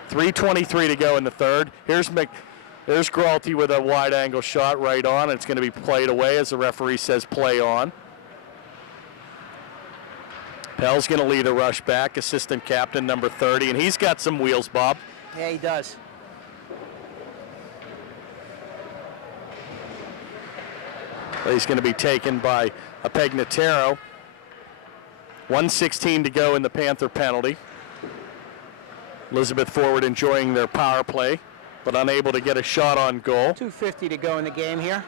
3:23 to go in the third. There's Gralty with a wide angle shot right on. It's going to be played away as the referee says play on. Pell's going to lead a rush back, assistant captain number 30, and he's got some wheels, Bob. Yeah, he does. He's going to be taken by Apegnataro. 1:16 to go in the Panther penalty. Elizabeth Forward enjoying their power play, but unable to get a shot on goal. 2:50 to go in the game here.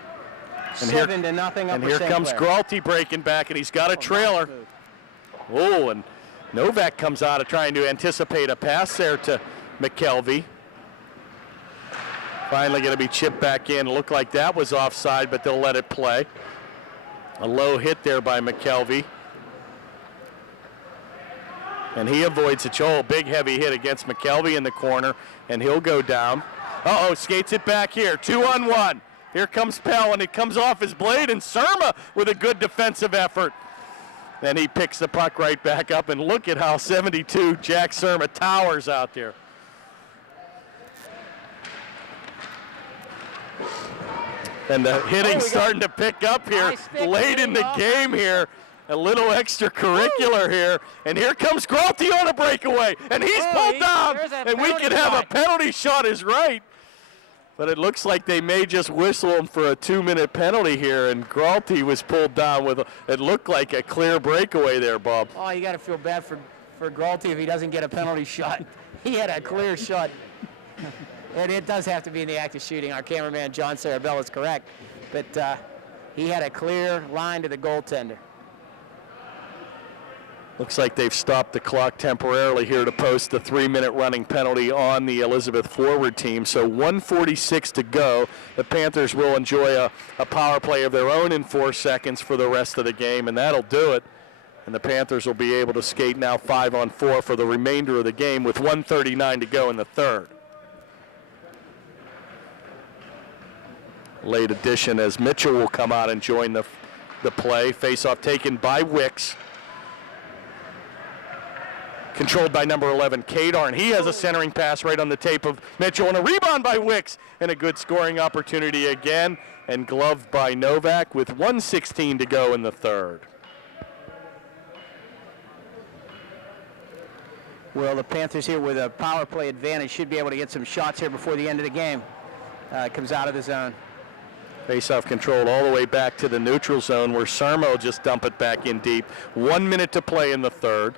And 7-0. And here comes Gralty breaking back, and he's got a trailer. Oh, and Novak comes out of trying to anticipate a pass there to McKelvey. Finally going to be chipped back in. Looked like that was offside, but they'll let it play. A low hit there by McKelvey. And he avoids it. Oh, big heavy hit against McKelvey in the corner, and he'll go down. Uh-oh, skates it back here. 2-on-1. Here comes Pell, and it comes off his blade, and Surma with a good defensive effort. Then he picks the puck right back up, and look at how 72 Jack Surma towers out there. And the hitting's starting to pick up here late in the game here. A little extracurricular here. And here comes Gralty on a breakaway. And he's pulled down. And we can have a penalty shot is right. But it looks like they may just whistle him for a 2-minute penalty here. And Gralty was pulled down with, it looked like a clear breakaway there, Bob. Oh, you got to feel bad for Gralty if he doesn't get a penalty shot. He had a clear shot. And it does have to be in the act of shooting. Our cameraman, John Sarabella, is correct. But he had a clear line to the goaltender. Looks like they've stopped the clock temporarily here to post the 3-minute running penalty on the Elizabeth Forward team. So 1:46 to go. The Panthers will enjoy a power play of their own in 4 seconds for the rest of the game, and that'll do it. And the Panthers will be able to skate now 5-on-4 for the remainder of the game with 1:39 to go in the third. Late addition as Mitchell will come out and join the play. Face-off taken by Wicks. Controlled by number 11, Kadar. He has a centering pass right on the tape of Mitchell, and a rebound by Wicks, and a good scoring opportunity again, and gloved by Novak with 1:16 to go in the third. Well, the Panthers here with a power play advantage should be able to get some shots here before the end of the game. Comes out of the zone. Face-off controlled all the way back to the neutral zone where Surma will just dump it back in deep. 1 minute to play in the third.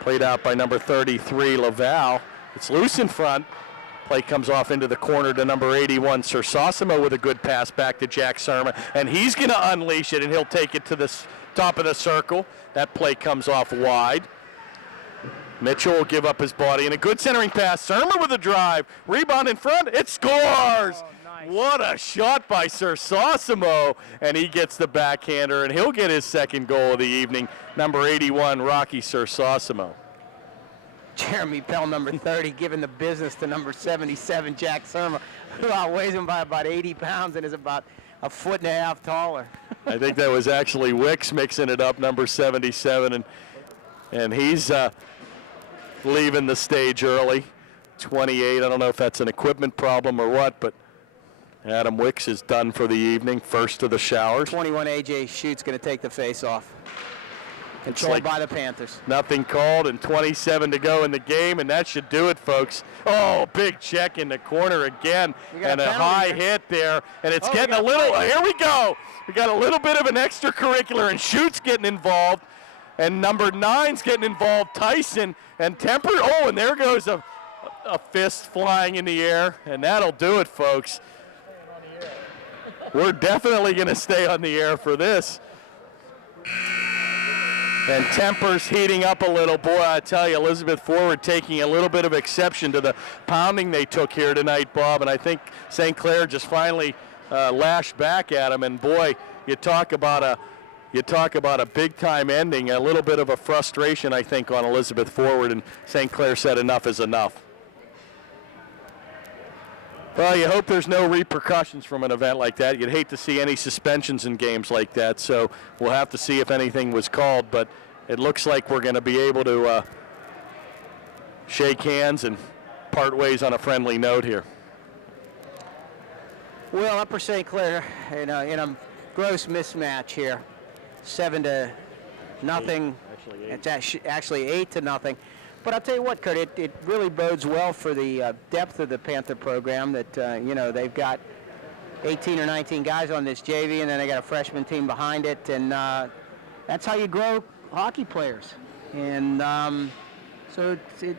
Played out by number 33, Laval. It's loose in front. Play comes off into the corner to number 81, Sersosimo, with a good pass back to Jack Surma. And he's going to unleash it, and he'll take it to the top of the circle. That play comes off wide. Mitchell will give up his body, and a good centering pass. Surma with a drive. Rebound in front. It scores! Oh, nice. What a shot by Sersosimo. And he gets the backhander, and he'll get his second goal of the evening. Number 81, Rocky Sersosimo. Jeremy Pell, number 30, giving the business to number 77, Jack Surma, who outweighs him by about 80 pounds and is about a foot and a half taller. I think that was actually Wicks mixing it up, number 77, and he's leaving the stage early. 28, I don't know if that's an equipment problem or what, but Adam Wicks is done for the evening, first of the showers. 21 AJ Schute's going to take the face-off. Controlled by the Panthers. Nothing called, and 27 to go in the game, and that should do it, folks. Oh, big check in the corner again, and a high hit there, and it's getting a little, here we go. We got a little bit of an extracurricular, and Schute's getting involved, and number 9's getting involved, Tyson, and Temper, oh, and there goes a fist flying in the air, and that'll do it, folks. We're definitely going to stay on the air for this. And Temper's heating up a little. Boy, I tell you, Elizabeth Forward taking a little bit of exception to the pounding they took here tonight, Bob. And I think St. Clair just finally lashed back at them. And boy, you talk about a big-time ending, a little bit of a frustration, I think, on Elizabeth Forward. And St. Clair said enough is enough. Well, you hope there's no repercussions from an event like that. You'd hate to see any suspensions in games like that, so we'll have to see if anything was called, but it looks like we're going to be able to shake hands and part ways on a friendly note here. Well, Upper St. Clair in a gross mismatch here, 7-0. It's actually 8-0. But I'll tell you what, Kurt, it really bodes well for the depth of the Panther program that, they've got 18 or 19 guys on this JV, and then they got a freshman team behind it, and that's how you grow hockey players. And so it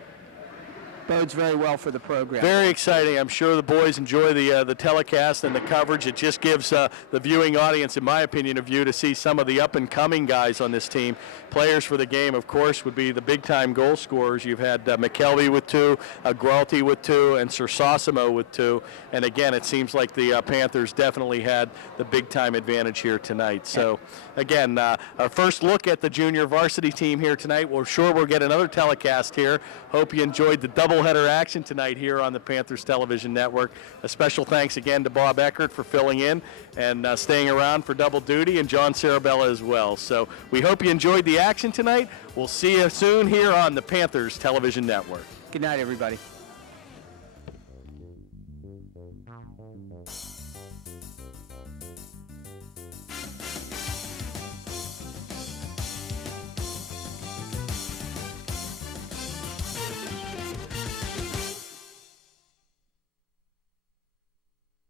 bodes very well for the program. Very exciting. I'm sure the boys enjoy the telecast and the coverage. It just gives the viewing audience, in my opinion, a view to see some of the up-and-coming guys on this team. Players for the game, of course, would be the big-time goal scorers. You've had McKelvey with 2, Gralty with 2, and Sersosimo with 2. And again, it seems like the Panthers definitely had the big-time advantage here tonight. So, again, our first look at the junior varsity team here tonight. We're sure we'll get another telecast here. Hope you enjoyed the doubleheader action tonight here on the Panthers Television Network. A special thanks again to Bob Eckert for filling in and staying around for double duty, and John Sarabella as well. So we hope you enjoyed the action tonight. We'll see you soon here on the Panthers Television Network. Good night, everybody.